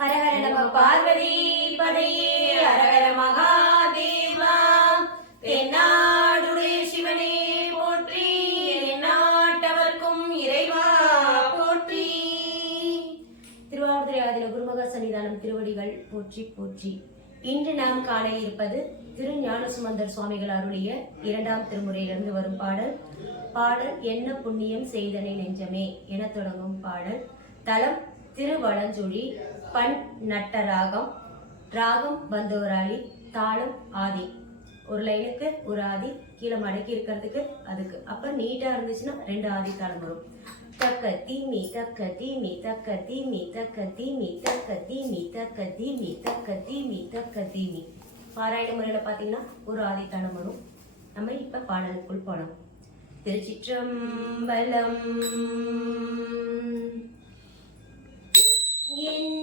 ஹரஹர நம பார்வதி பதையே ஹரஹர மகாதேவா. தென்னாடுடைய சிவனே போற்றி, எந்நாட்டவர்க்கும் இறைவா போற்றி. திருவாவூர் ஆதின குருமகா சன்னிதானம் திருவடிகள் போற்றி போற்றி. இன்று நாம் காண இருப்பது திரு ஞானசுமந்தர் சுவாமிகள் அருளிய 2ஆம் திருமுறையிலிருந்து வரும் பாடல். பாடல் என்ன புண்ணியம் செய்தனை நெஞ்சமே என தொடங்கும் பாடல். தலம் திருவளஞ்சுழி, பண் நட்டராகம், ராகம் பந்தோராளி, தாளம் ஆதி. ஒரு லைனுக்கு ஒரு ஆதி கீழே மடக்கி இருக்கிறதுக்கு அதுக்கு அப்ப நீட்டா இருந்துச்சுன்னா 2 ஆதி தாளம் வரும். தக்க தீமி தக்க தீமி தக்க தீமி தக்க தீமி தக்க தீமி தக்க தீமி தக்க தீமி தக்க தீமி. பாராயண முறையில பாத்தீங்கன்னா ஒரு ஆதி தாளம் வரும். நம்ம இப்ப பாடலுக்குள் போனோம். திருச்சிற்றம்பலம். என்